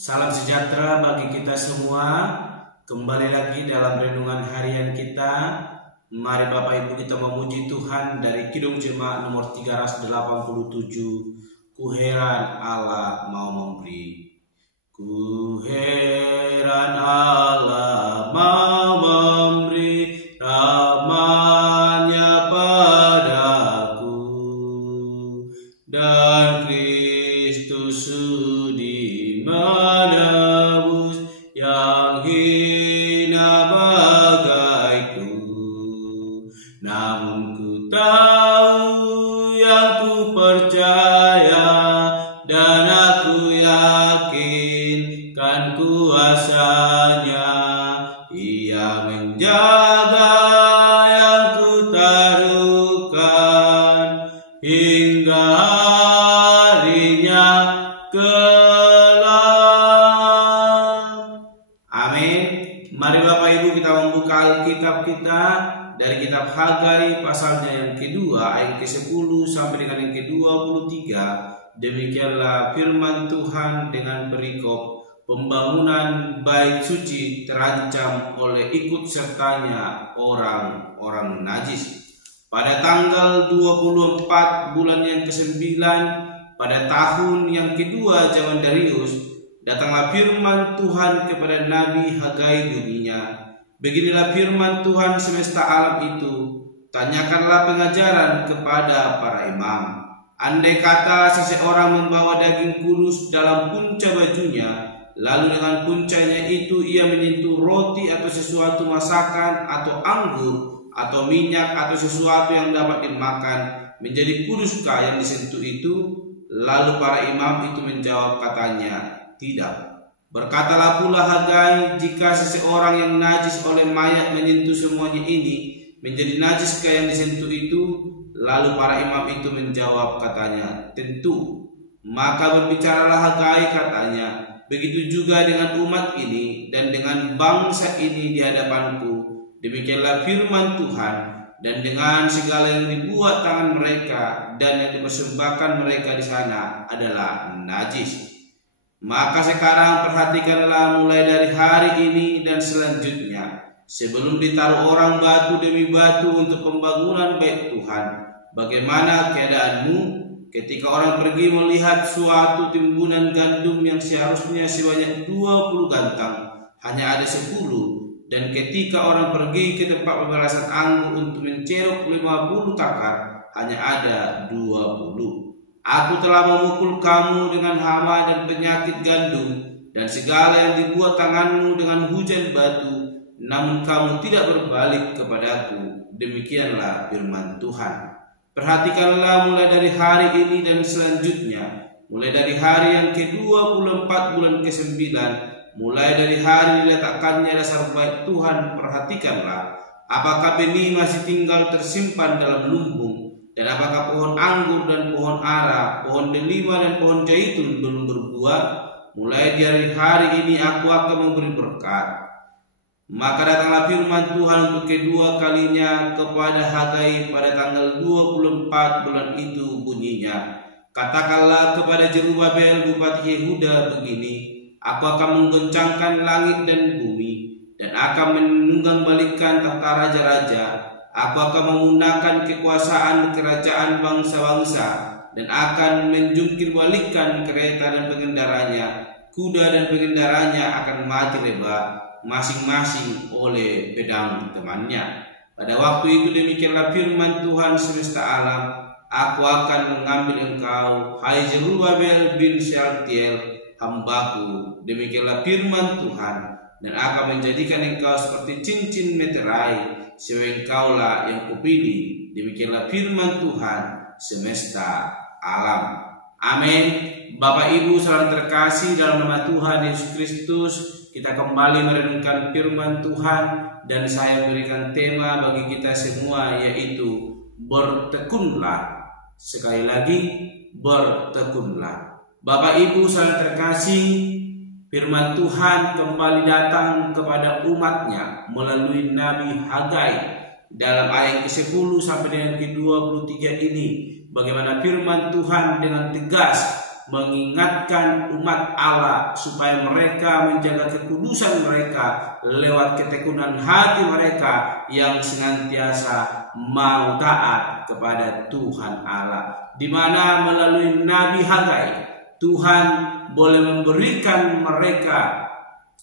Salam sejahtera bagi kita semua. Kembali lagi dalam renungan harian kita. Mari Bapak Ibu kita memuji Tuhan dari Kidung Jemaat nomor 387. Ku heran Allah mau memberi. Ku heran Allah mau memberi rahmat-Nya padaku, dan Kristus sudi menebus yang hina bagaiku. Namun ku tahu yang ku percaya, dan aku yakin kan kuasanya. Ia menjaga yang ku taruhkan hingga harinya kelak. Amin. Mari Bapak Ibu kita membuka Alkitab kita dari kitab Hagai pasalnya yang kedua ayat ke-10 sampai dengan yang ke-23. Demikianlah firman Tuhan dengan perikop pembangunan bait suci terancam oleh ikut sertanya orang-orang najis. Pada tanggal 24 bulan yang ke-9 pada tahun yang kedua zaman Darius, datanglah firman Tuhan kepada Nabi Hagai bunyinya, beginilah firman Tuhan semesta alam itu, tanyakanlah pengajaran kepada para imam. Andai kata seseorang membawa daging kudus dalam punca bajunya, lalu dengan puncanya itu ia menyentuh roti atau sesuatu masakan atau anggur atau minyak atau sesuatu yang dapat dimakan, menjadi kuduskah yang disentuh itu? Lalu para imam itu menjawab katanya, tidak. Berkatalah pula Hagai, jika seseorang yang najis oleh mayat menyentuh semuanya ini, menjadi najiskah yang disentuh itu? Lalu para imam itu menjawab katanya, tentu. Maka berbicaralah Hagai katanya, begitu juga dengan umat ini dan dengan bangsa ini di hadapanku. Demikianlah firman Tuhan, dan dengan segala yang dibuat tangan mereka dan yang dipersembahkan mereka di sana adalah najis. Maka sekarang perhatikanlah mulai dari hari ini dan selanjutnya, sebelum ditaruh orang batu demi batu untuk pembangunan bait Tuhan, bagaimana keadaanmu ketika orang pergi melihat suatu timbunan gandum yang seharusnya sebanyak 20 gantang, hanya ada 10, dan ketika orang pergi ke tempat pembalasan anggur untuk menceruk 50 takar, hanya ada 20. Aku telah memukul kamu dengan hama dan penyakit gandum dan segala yang dibuat tanganmu dengan hujan batu, namun kamu tidak berbalik kepadaku. Demikianlah firman Tuhan. Perhatikanlah mulai dari hari ini dan selanjutnya, mulai dari hari yang ke-24 bulan ke-9, mulai dari hari diletakkannya dasar bait Tuhan, perhatikanlah apakah benih masih tinggal tersimpan dalam lumbung, dan apakah pohon anggur dan pohon ara, pohon delima dan pohon zaitun belum berbuah. Mulai dari hari ini aku akan memberi berkat. Maka datanglah firman Tuhan untuk kedua kalinya kepada Hagai pada tanggal 24 bulan itu, bunyinya, katakanlah kepada Jerubabel bupati Yehuda begini, aku akan menggoncangkan langit dan bumi, dan akan menunggang balikan tahta raja-raja. Aku akan menggunakan kekuasaan kerajaan bangsa-bangsa, dan akan menjungkir balikan kereta dan pengendaranya. Kuda dan pengendaranya akan mati reba, masing-masing oleh pedang temannya. Pada waktu itu demikianlah firman Tuhan semesta alam, aku akan mengambil engkau, hai Zerubabel bin Shealtiel, hambaku. Demikianlah firman Tuhan, dan akan menjadikan engkau seperti cincin meterai, sebab engkaulah yang kupilih. Demikianlah firman Tuhan semesta alam. Amin. Bapak Ibu saudara terkasih dalam nama Tuhan Yesus Kristus, kita kembali merenungkan firman Tuhan, dan saya berikan tema bagi kita semua, yaitu bertekunlah. Sekali lagi, bertekunlah. Bapak Ibu saudara terkasih, firman Tuhan kembali datang kepada umatnya melalui Nabi Hagai dalam ayat ke-10 sampai dengan ke-23 ini. Bagaimana firman Tuhan dengan tegas mengingatkan umat Allah supaya mereka menjaga kekudusan mereka lewat ketekunan hati mereka yang senantiasa mau taat kepada Tuhan Allah, di mana melalui Nabi Hagai Tuhan boleh memberikan mereka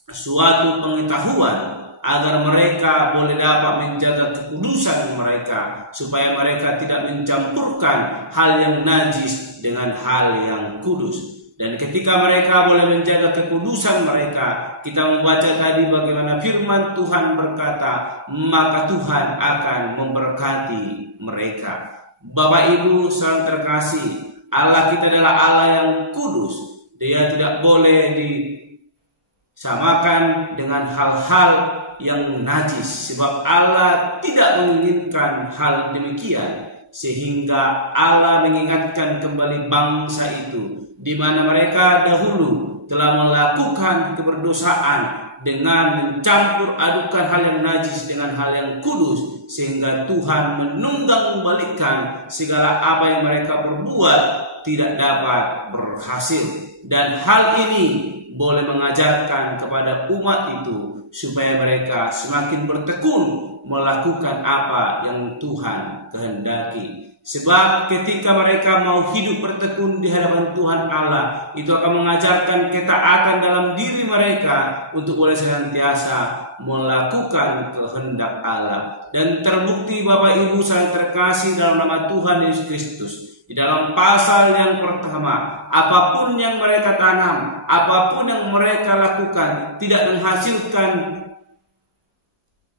suatu pengetahuan agar mereka boleh dapat menjaga kekudusan mereka, supaya mereka tidak mencampurkan hal yang najis dengan hal yang kudus. Dan ketika mereka boleh menjaga kekudusan mereka, kita membaca tadi bagaimana firman Tuhan berkata, maka Tuhan akan memberkati mereka. Bapak Ibu saudara terkasih, Allah kita adalah Allah yang kudus. Dia tidak boleh disamakan dengan hal-hal yang najis, sebab Allah tidak menginginkan hal demikian, sehingga Allah mengingatkan kembali bangsa itu, di mana mereka dahulu telah melakukan keberdosaan dengan mencampur adukan hal yang najis dengan hal yang kudus, sehingga Tuhan menunggang membalikkan segala apa yang mereka perbuat tidak dapat berhasil. Dan hal ini boleh mengajarkan kepada umat itu supaya mereka semakin bertekun melakukan apa yang Tuhan kehendaki. Sebab ketika mereka mau hidup bertekun di hadapan Tuhan Allah, itu akan mengajarkan ketaatan dalam diri mereka untuk boleh senantiasa melakukan kehendak Allah. Dan terbukti Bapak Ibu saling terkasih dalam nama Tuhan Yesus Kristus, di dalam pasal yang pertama, apapun yang mereka tanam, apapun yang mereka lakukan tidak menghasilkan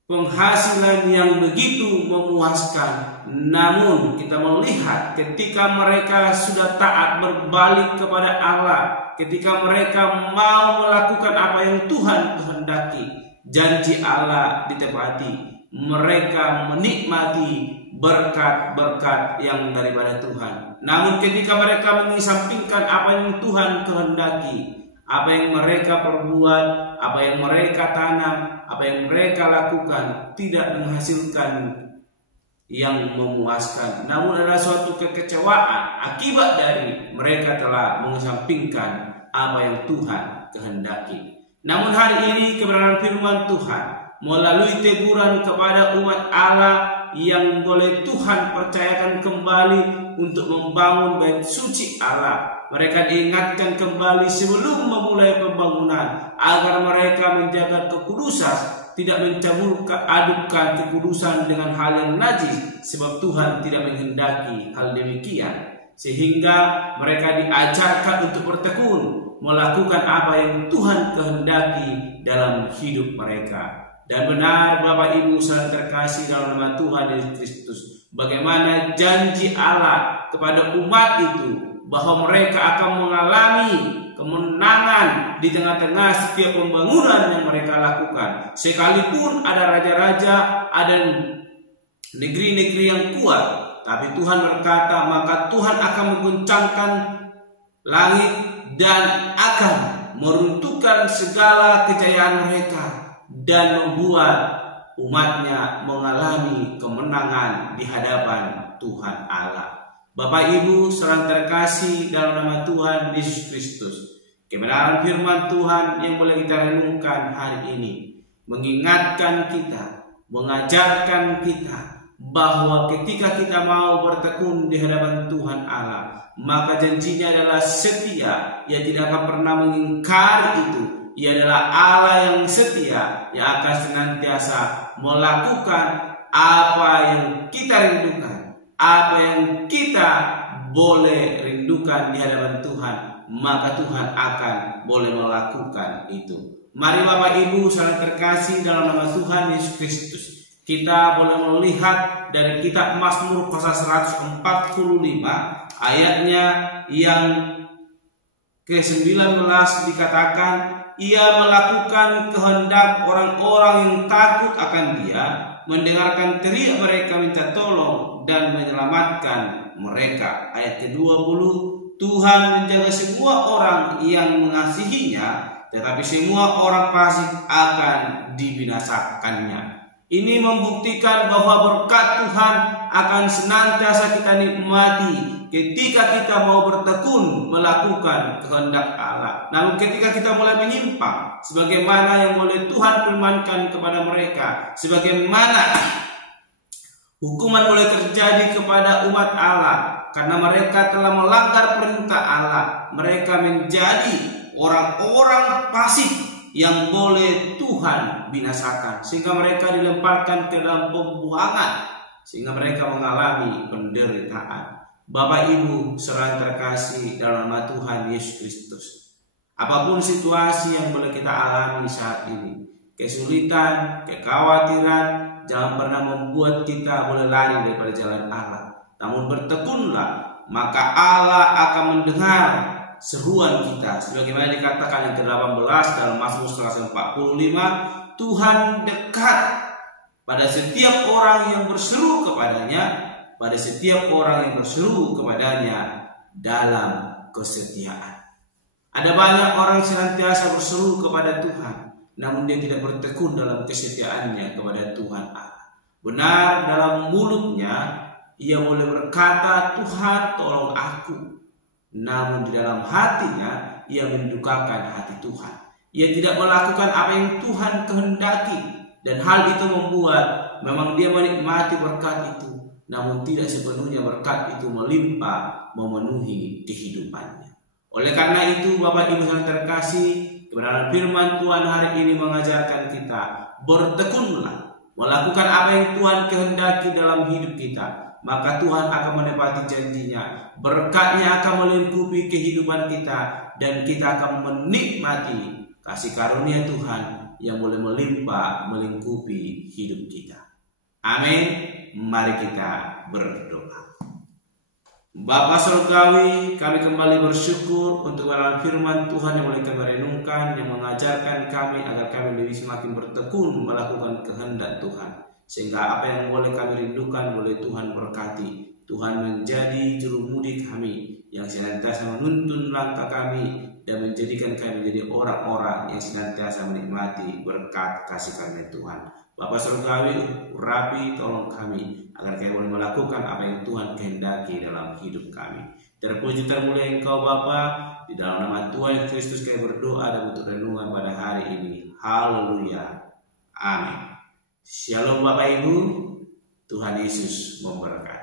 penghasilan yang begitu memuaskan. Namun kita melihat ketika mereka sudah taat berbalik kepada Allah, ketika mereka mau melakukan apa yang Tuhan kehendaki, janji Allah ditepati. Mereka menikmati berkat-berkat yang daripada Tuhan. Namun ketika mereka mengesampingkan apa yang Tuhan kehendaki, apa yang mereka perbuat, apa yang mereka tanam, apa yang mereka lakukan tidak menghasilkan yang memuaskan, namun adalah suatu kekecewaan akibat dari mereka telah mengesampingkan apa yang Tuhan kehendaki. Namun hari ini kebenaran firman Tuhan melalui teguran kepada umat Allah yang boleh Tuhan percayakan kembali untuk membangun bait suci Allah. Mereka diingatkan kembali sebelum memulai pembangunan agar mereka menjaga kekudusan, tidak mencampur adukan kekudusan dengan hal yang najis, sebab Tuhan tidak menghendaki hal demikian. Sehingga mereka diajarkan untuk bertekun melakukan apa yang Tuhan kehendaki dalam hidup mereka. Dan benar Bapak Ibu saudara terkasih dalam nama Tuhan Yesus Kristus, bagaimana janji Allah kepada umat itu bahwa mereka akan mengalami kemenangan di tengah-tengah setiap pembangunan yang mereka lakukan. Sekalipun ada raja-raja, ada negeri-negeri yang kuat, tapi Tuhan berkata, maka Tuhan akan mengguncangkan langit dan akan meruntuhkan segala kejayaan mereka dan membuat umatnya mengalami kemenangan di hadapan Tuhan Allah. Bapak Ibu saudara terkasih dalam nama Tuhan Yesus Kristus, kebenaran firman Tuhan yang boleh kita renungkan hari ini mengingatkan kita, mengajarkan kita bahwa ketika kita mau bertekun di hadapan Tuhan Allah, maka janjinya adalah setia. Ia tidak akan pernah mengingkari itu. Ia adalah Allah yang setia, yang akan senantiasa melakukan apa yang kita rindukan, apa yang kita boleh rindukan di hadapan Tuhan, maka Tuhan akan boleh melakukan itu. Mari Bapak Ibu saudara terkasih dalam nama Tuhan Yesus Kristus, kita boleh melihat dari kitab Mazmur pasal 145 ayatnya yang ke-19 dikatakan, ia melakukan kehendak orang-orang yang takut akan Dia, mendengarkan teriak mereka minta tolong dan menyelamatkan mereka. Ayat ke-20, Tuhan menjaga semua orang yang mengasihinya, tetapi semua orang fasik akan dibinasakannya. Ini membuktikan bahwa berkat Tuhan akan senantiasa kita nikmati ketika kita mau bertekun melakukan kehendak Allah. Namun ketika kita mulai menyimpang, sebagaimana yang oleh Tuhan firmankan kepada mereka, sebagaimana hukuman boleh terjadi kepada umat Allah karena mereka telah melanggar perintah Allah. Mereka menjadi orang-orang fasik yang boleh Tuhan binasakan, sehingga mereka dilemparkan ke dalam pembuangan, sehingga mereka mengalami penderitaan. Bapak Ibu saudara terkasih dalam nama Tuhan Yesus Kristus, apapun situasi yang boleh kita alami saat ini, kesulitan, kekhawatiran, jangan pernah membuat kita boleh lari daripada jalan Allah. Namun bertekunlah, maka Allah akan mendengar seruan kita. Sebagaimana dikatakan yang ke-18 dalam Mazmur 145, Tuhan dekat pada setiap orang yang berseru kepadanya, pada setiap orang yang berseru kepadanya dalam kesetiaan. Ada banyak orang yang senantiasa berseru kepada Tuhan, namun dia tidak bertekun dalam kesetiaannya kepada Tuhan Allah. Benar, dalam mulutnya ia boleh berkata, Tuhan tolong aku, namun di dalam hatinya ia mendukakan hati Tuhan. Ia tidak melakukan apa yang Tuhan kehendaki, dan hal itu membuat memang dia menikmati berkat itu, namun tidak sepenuhnya berkat itu melimpah memenuhi kehidupannya. Oleh karena itu, Bapak Ibu yang terkasih, kebenaran firman Tuhan hari ini mengajarkan kita bertekunlah, melakukan apa yang Tuhan kehendaki dalam hidup kita, maka Tuhan akan menepati janjinya. Berkatnya akan melingkupi kehidupan kita, dan kita akan menikmati kasih karunia Tuhan yang boleh melimpah melingkupi hidup kita. Amin. Mari kita berdoa. Bapa Surgawi, kami kembali bersyukur untuk firman Tuhan yang boleh kami renungkan, yang mengajarkan kami agar kami lebih semakin bertekun melakukan kehendak Tuhan, sehingga apa yang boleh kami rindukan boleh Tuhan berkati. Tuhan menjadi juru mudi kami yang senantiasa menuntun langkah kami dan menjadikan kami menjadi orang-orang yang senantiasa menikmati berkat kasih karunia Tuhan. Bapa Surgawi, urapi tolong kami agar kami boleh melakukan apa yang Tuhan kehendaki dalam hidup kami. Terpuji termulia Engkau Bapa, di dalam nama Tuhan Yesus Kristus kami berdoa dan untuk renungan pada hari ini. Haleluya. Amin. Shalom Bapak Ibu, Tuhan Yesus memberkati.